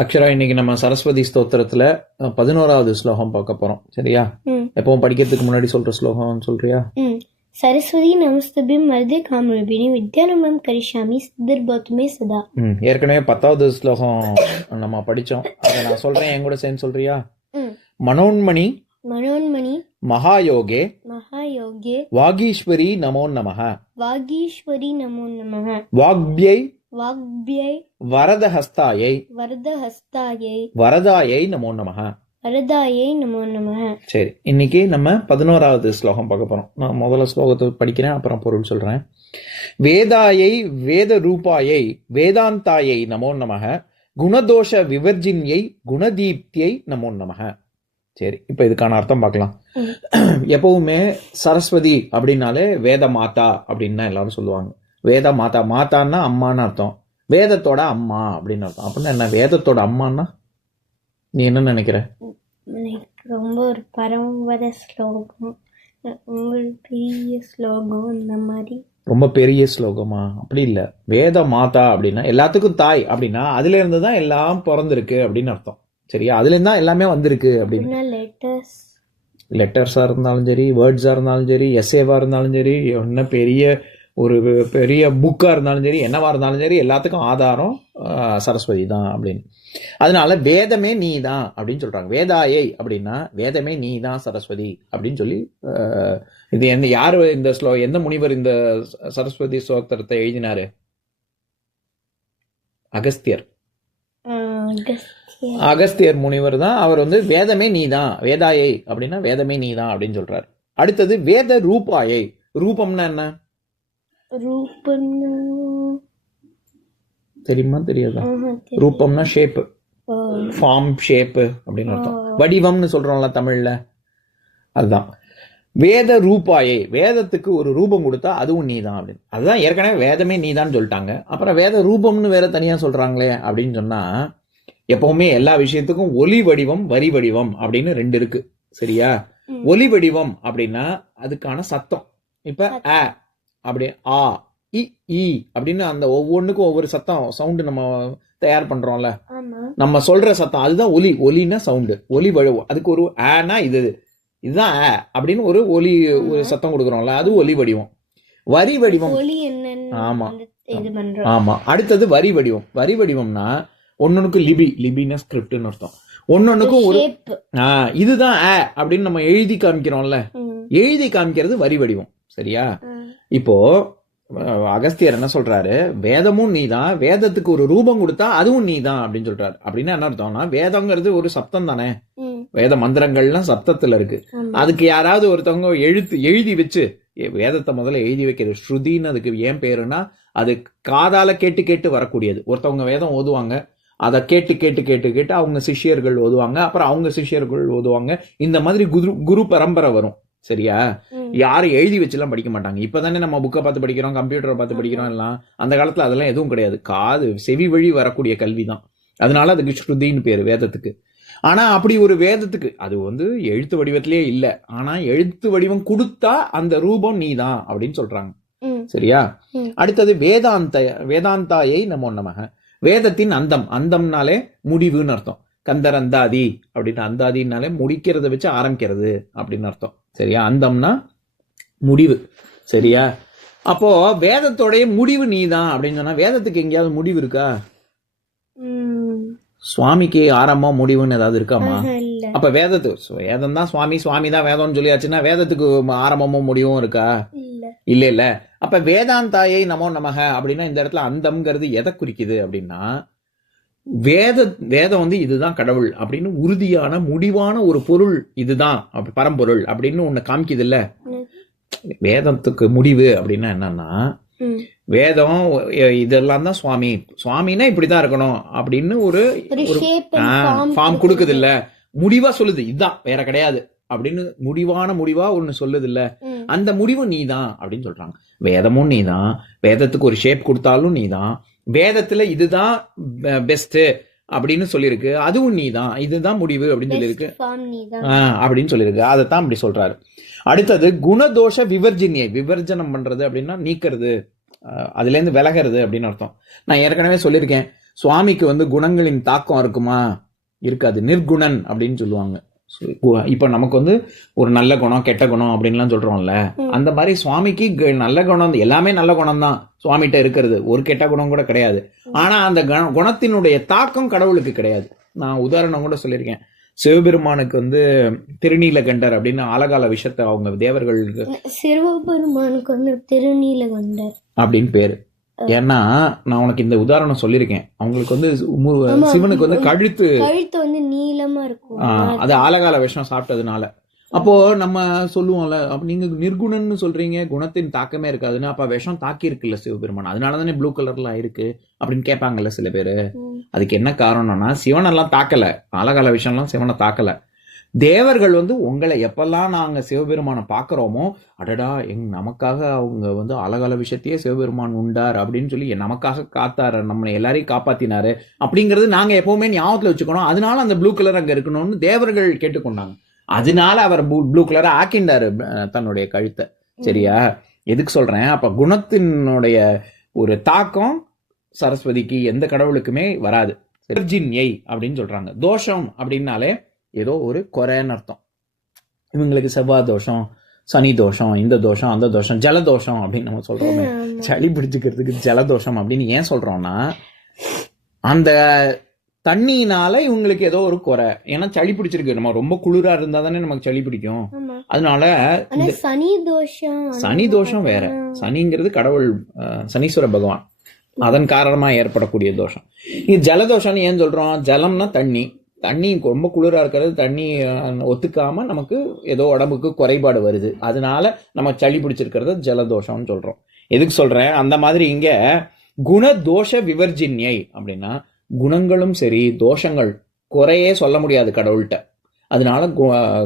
அக்ஷரா, இன்னைக்கு நம்ம சரஸ்வதி ஸ்தோத்திரத்துல 11வது ஸ்லோகம் பார்க்க போறோம். சரியா? எப்பவும் படிக்கிறதுக்கு முன்னாடி சொல்ற ஸ்லோகம் சொல்றியா? சரஸ்வதி நமஸ்தபிம் மருதே காமரூபிணி வித்யாரம்பம் கரிஷ்யாமி சித்திர்பௌத்மே சதா. ஏற்கனவே 10வது ஸ்லோகம் நம்ம படிச்சோம். அதை நான் சொல்றேன், என் கூட சேர்ந்து சொல்றியா? மனோன்மணி மனோன்மணி மகாயோகே மகாயோகே வாகீஸ்வரி நமோ நமஹ. வாகீஸ்வரி நமோ நமஹ. வாக்பியை வாக்பியை வரதஹஸ்தாயை வரதஹஸ்தாயை வரதாயை நமோ நமஹ. வரதாயை நமோ நமஹ. சரி, இன்னைக்கு நம்ம 11வது ஸ்லோகம் பார்க்க போறோம். நான் முதல்ல ஸ்லோகத்தை படிக்கிறேன், அப்புறம் பொருள் சொல்றேன். வேதாயை வேத ரூபாயை வேதாந்தாயை நமோ நமஹ. குணதோஷ விவர்ஜின்யை குணதீப்தியை நமோ நமஹ. சரி, இப்ப இதுக்கான அர்த்தம் பார்க்கலாம். எப்பவுமே சரஸ்வதி அப்படின்னாலே வேத மாதா அப்படின்னு எல்லாரும் சொல்லுவாங்க. வேத மாதா, மாதான்னா அம்மான்னு அர்த்தம். வேதத்தோட அம்மா அப்படின்னு அர்த்தம். அப்படின்னா என்ன? வேதத்தோட அம்மான்னா நீ என்ன நினைக்கிற? ரொம்ப ஒரு பரம்பரை ஸ்லோகம், பெரிய ஸ்லோகம், இந்த மாதிரி ரொம்ப பெரிய ஸ்லோகமா? அப்படி இல்லை. வேத மாதா அப்படின்னா எல்லாத்துக்கும் தாய் அப்படின்னா அதுல இருந்து தான் எல்லாம் பிறந்திருக்கு அப்படின்னு அர்த்தம். சரியா? அதுல இருந்தா எல்லாமே வந்திருக்கு அப்படின்னு. லெட்டர்ஸா இருந்தாலும் சரி, வேர்ட்ஸா இருந்தாலும் சரி, எஸ்ஏவா இருந்தாலும் சரி, என்ன பெரிய புக்கா இருந்தாலும் சரி, என்னவா இருந்தாலும் சரி, எல்லாத்துக்கும் ஆதாரம் சரஸ்வதி தான் அப்படின்னு. அதனால வேதமே நீ தான் அப்படின்னு சொல்றாங்க. வேதாயை அப்படின்னா வேதமே நீ தான் சரஸ்வதி அப்படின்னு சொல்லி இது என்ன, யாரு இந்த எந்த முனிவர் இந்த சரஸ்வதி ஸ்தோத்திரத்தை எழுதினாரு? அகஸ்தியர். அகஸ்தியர் முனிவர் தான். அவர் வேதமே நீ தான், வேதாயை அப்படின்னா வேதமே நீ தான் அப்படின்னு சொல்றாரு. அடுத்தது வேத ரூபாயை. ரூபம்னா என்ன தெரியுமா? தெரியாதா? ரூபம்னா ஷேப், ஃபார்ம், ஷேப் அப்படின்னு அர்த்தம். வடிவம்னு சொல்றோம்ல தமிழ்ல, அதுதான் வேத ரூபாயை. வேதத்துக்கு ஒரு ரூபம் கொடுத்தா அதுவும் நீ தான் அப்படின்னு. அதுதான் ஏற்கனவே வேதமே நீ தான் சொல்லிட்டாங்க, அப்புறம் வேத ரூபம்னு வேற தனியா சொல்றாங்களே அப்படின்னு சொன்னா, எப்பவுமே எல்லா விஷயத்துக்கும் ஒலி வடிவம் வரி வடிவம் அப்படின்னு ரெண்டு இருக்கு. சரியா? ஒலி வடிவம் அப்படின்னா அதுக்கான சத்தம். இப்ப அ அப்படி, ஆ, இ அப்படின்னு அந்த ஒவ்வொன்றுக்கும் ஒவ்வொரு சத்தம், சவுண்டு நம்ம தயார் பண்றோம்ல, நம்ம சொல்ற சத்தம், அதுதான் ஒலி. ஒலின்னா சவுண்டு, ஒலி வடிவம். அதுக்கு ஒரு ஆனா இதுதான் ஆ அப்படின்னு ஒரு ஒலி, ஒரு சத்தம் கொடுக்குறோம்ல, அது ஒலி வடிவம். வரி வடிவம். ஆமா ஆமா. அடுத்தது வரி வடிவம். வரி வடிவம்னா ஒன்னொன்னுக்கு லிபினா ஸ்கிரிப்ட்னு அர்த்தம். ஒன்னொன்னுக்கும் ஒரு இதுதான் ஆ அப்படின்னு நம்ம எழுதி காமிக்கிறோம்ல, எழுதி காமிக்கிறது வரி வடிவம். சரியா? இப்போ அகஸ்தியர் என்ன சொல்றாரு? வேதமும் நீதான், வேதத்துக்கு ஒரு ரூபம் கொடுத்தா அதுவும் நீதான் அப்படின்னு சொல்றாரு. அப்படின்னா என்ன அர்த்தம்னா, வேதங்கிறது ஒரு சப்தம் தானே, வேத மந்திரங்கள்லாம் சப்தத்துல இருக்கு. அதுக்கு யாராவது ஒருத்தவங்க எழுதி வச்சு, வேதத்தை முதல்ல எழுதி வைக்கிறது ஸ்ருதின்னு அதுக்கு ஏன் பேருன்னா, அது காதால கேட்டு கேட்டு வரக்கூடியது. ஒருத்தவங்க வேதம் ஓதுவாங்க, அதை கேட்டு கேட்டு கேட்டு கேட்டு அவங்க சிஷ்யர்கள் ஓதுவாங்க, அப்புறம் அவங்க சிஷ்யர்கள் ஓதுவாங்க. இந்த மாதிரி குரு பரம்பரை வரும். சரியா? யாரும் எழுதி வச்சுலாம் படிக்க மாட்டாங்க. இப்பதானே நம்ம புக்கை பார்த்து படிக்கிறோம், கம்ப்யூட்டரை பார்த்து படிக்கிறோம் எல்லாம். அந்த காலத்துல அதெல்லாம் எதுவும் கிடையாது. செவி வழி வரக்கூடிய கல்வி தான். அதனால அதுக்கு ஸ்ருதின்னு பேரு வேதத்துக்கு. ஆனா அப்படி ஒரு வேதத்துக்கு அது எழுத்து வடிவத்திலேயே இல்ல, ஆனா எழுத்து வடிவம் கொடுத்தா அந்த ரூபம் நீதான் அப்படின்னு சொல்றாங்க. சரியா? அடுத்தது வேதாந்தாயை நமோ நமஹ. வேதத்தின் அந்தம். அந்தம்னாலே முடிவுன்னு அர்த்தம். கந்தர் அந்தாதி அப்படின்னு, அந்தாதினாலே முடிக்கிறத வச்சு ஆரம்பிக்கிறது அப்படின்னு அர்த்தம். சரியா? அந்தம்னா முடிவு. சரியா? அப்போ வேதத்தோடைய முடிவு நீதான் அப்படின்னு சொன்னா, வேதத்துக்கு எங்கேயாவது முடிவு இருக்கா? சுவாமிக்கு ஆரம்பம் முடிவுன்னு ஏதாவது இருக்காமா? அப்ப வேதம் தான் சுவாமி, சுவாமி தான் வேதம்னு சொல்லியாச்சுன்னா வேதத்துக்கு ஆரம்பமும் முடிவும் இருக்கா? இல்ல. அப்ப வேதாந்தாயை நமோ நமக அப்படின்னா இந்த இடத்துல அந்தம்ங்கிறது எதை குறிக்குது அப்படின்னா, வேதம் இதுதான் கடவுள் அப்படின்னு உறுதியான முடிவான ஒரு பொருள், இதுதான் பரம்பொருள் அப்படின்னு ஒண்ணு காமிக்குது இல்ல. வேதத்துக்கு முடிவு அப்படின்னா என்னன்னா, வேதம் இதெல்லாம் தான் சுவாமின்னா இப்படிதான் இருக்கணும் அப்படின்னு ஒரு ஃபார்ம் கொடுக்குது இல்ல, முடிவா சொல்லுது இதுதான் வேற கிடையாது அப்படின்னு முடிவா ஒண்ணு சொல்லுது இல்ல, அந்த முடிவு நீதான் அப்படின்னு சொல்றாங்க. வேதமும் நீதான், வேதத்துக்கு ஒரு ஷேப் கொடுத்தாலும் நீதான், வேதத்துல இதுதான் பெஸ்ட் அப்படின்னு சொல்லியிருக்கு, அதுவும் நீதான், இதுதான் முடிவு அப்படின்னு சொல்லியிருக்கு அப்படின்னு சொல்லியிருக்கு. அதைத்தான் அப்படி சொல்றாரு. அடுத்தது குணதோஷ விவர்ஜினியை. விவர்ஜனம் பண்றது அப்படின்னா நீக்கிறது, அதுல இருந்து விலகிறது அப்படின்னு அர்த்தம். நான் ஏற்கனவே சொல்லியிருக்கேன், சுவாமிக்கு வந்து குணங்களின் தாக்கம் இருக்குமா? இருக்காது. நிர்குணன் அப்படின்னு சொல்லுவாங்க. இப்ப நமக்கு வந்து ஒரு நல்ல குணம் கெட்ட குணம் அப்படின்லாம் சொல்றோம்ல, அந்த மாதிரி சுவாமிக்கு நல்ல குணம் எல்லாமே நல்ல குணம் தான் சுவாமிகிட்ட இருக்கிறது. ஒரு கெட்ட குணம் கூட கிடையாது. ஆனா அந்த குணத்தினுடைய தாக்கம் கடவுளுக்கு கிடையாது. நான் உதாரணம் கூட சொல்லியிருக்கேன். சிவபெருமானுக்கு வந்து திருநீலகண்டர் அப்படின்னு ஆலகால விஷத்தை அவங்க தேவர்களுக்கு சிவபெருமானுக்கு வந்து திருநீலகண்டர் அப்படின்னு பேரு. ஏன்னா நான் உனக்கு இந்த உதாரணம் சொல்லியிருக்கேன். அவங்களுக்கு வந்து சிவனுக்கு வந்து கழுத்து வந்து நீளமா இருக்கும். அது ஆலகால விஷம் சாப்பிட்டதுனால. அப்போ நம்ம சொல்லுவோம்ல, அப்ப நீங்க நிர்குணன்னு சொல்றீங்க, குணத்தின் தாக்கமே இருக்காதுன்னா அப்ப விஷம் தாக்கி இருக்குல்ல சிவபெருமான், அதனாலதானே ப்ளூ கலர்ல ஆயிருக்கு அப்படின்னு கேட்பாங்கல்ல சில பேரு. அதுக்கு என்ன காரணம்னா, சிவனெல்லாம் தாக்கல, ஆலகால விஷம்லாம் சிவனை தாக்கல. தேவர்கள் வந்து உங்களை எப்பெல்லாம் நாங்க சிவபெருமானை பாக்குறோமோ, அடடா நமக்காக அவங்க வந்து ஆலகால விஷயத்தையே சிவபெருமான் உண்டார் அப்படின்னு சொல்லி நமக்காக காத்தாரு, நம்மளை எல்லாரையும் காப்பாத்தினாரு அப்படிங்கிறது நாங்க எப்பவுமே ஞாபகத்துல வச்சுக்கணும். அதனால அந்த ப்ளூ கலர் அங்க இருக்கணும்னு தேவர்கள் கேட்டுக்கொண்டாங்க. அதனால அவர் ப்ளூ கலரை ஆக்கிண்டாரு தன்னுடைய கழுத்தை. சரியா? எதுக்கு சொல்றேன்? அப்ப குணத்தினுடைய ஒரு தாக்கம் சரஸ்வதிக்கு எந்த கடவுளுக்குமே வராது. விவர்ஜின்யை அப்படின்னு சொல்றாங்க. தோஷம் அப்படின்னாலே ஏதோ ஒரு குறைன்னு அர்த்தம். இவங்களுக்கு செவ்வாய் தோஷம், சனி தோஷம், இந்த தோஷம், அந்த தோஷம், ஜலதோஷம் அப்படின்னு நம்ம சொல்றோமே, சளி பிடிச்சுக்கிறதுக்கு ஜலதோஷம் அப்படின்னு ஏன் சொல்றோம்னா, அந்த தண்ணியினால இவங்களுக்கு ஏதோ ஒரு குறை. ஏன்னா சளி பிடிச்சிருக்கு, நம்ம ரொம்ப குளிரா இருந்தா தானே நமக்கு சளி பிடிக்கும். அதனால சனி தோஷம் வேற. சனிங்கிறது கடவுள், சனீஸ்வர பகவான், அதன் காரணமா ஏற்படக்கூடிய தோஷம். இது ஜலதோஷம்னு ஏன் சொல்றோம்? ஜலம்னா தண்ணி, தண்ணி ரொம்ப குளிரா இருக்கிறது, தண்ணி ஒத்துக்காம நமக்கு ஏதோ உடம்புக்கு குறைபாடு வருது, அதனால நம்ம சளி பிடிச்சிருக்கிறத ஜலதோஷம்னு சொல்றோம். எதுக்கு சொல்றேன்? அந்த மாதிரி இங்க குணதோஷ விவர்ஜின்யை அப்படின்னா குணங்களும் சரி தோஷங்கள் குறையே சொல்ல முடியாது கடவுள்கிட்ட, அதனால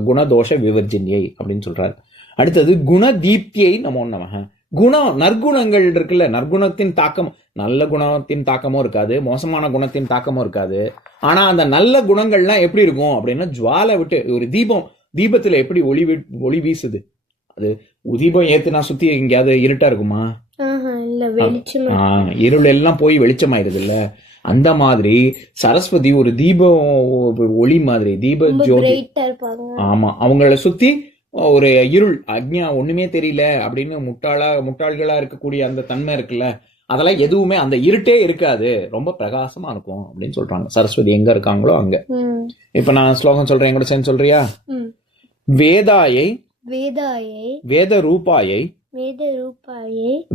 குணதோஷ விவர்ஜின்யை அப்படின்னு சொல்றாரு. அடுத்தது குணதீப்தியை நமோ நமக. குணம், நற்குணங்கள் இருக்குல்ல, நற்குணத்தின் தாக்கம், நல்ல குணத்தின் தாக்கமும் இருக்காது, மோசமான குணத்தின் தாக்கமும் இருக்காது. ஆனா அந்த நல்ல குணங்கள்லாம் எப்படி இருக்கும் அப்படின்னா, ஜுவாலை விட்டு ஒரு தீபத்துல எப்படி ஒளி வீசுது, அது தீபம் ஏத்துனா சுத்தி எங்கேயாவது இருட்டா இருக்குமா? இருள் எல்லாம் போய் வெளிச்சமாயிருது இல்ல, அந்த மாதிரி சரஸ்வதி ஒரு தீபம் ஒளி மாதிரி, தீப ஜோதி. ஆமா, அவங்கள சுத்தி ஒரு இருள், அக்ஞா, ஒண்ணுமே தெரியல அப்படின்னு முட்டாள்களா இருக்கக்கூடிய அந்த தன்மை இருக்குல்ல, அதெல்லாம் எதுவுமே, அந்த இருட்டே இருக்காது, ரொம்ப பிரகாசமா இருக்கும் அப்படின்னு சொல்றாங்க. சரஸ்வதி எங்க இருக்காங்களோ அங்க. இப்ப நான் ஸ்லோகம் சொல்றேன், எங்கூட சேர்ந்து சொல்றியா? வேதாயை வேத ரூபாயை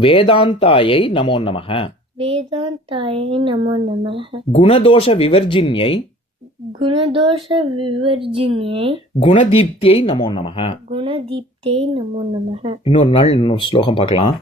வேதாந்தாயை நமோ நமக. குணதோஷ விவர்ஜின்யை குணதீப்தியை நமோ நமக. இன்னொரு நாள் இன்னொரு ஸ்லோகம் பார்க்கலாம்.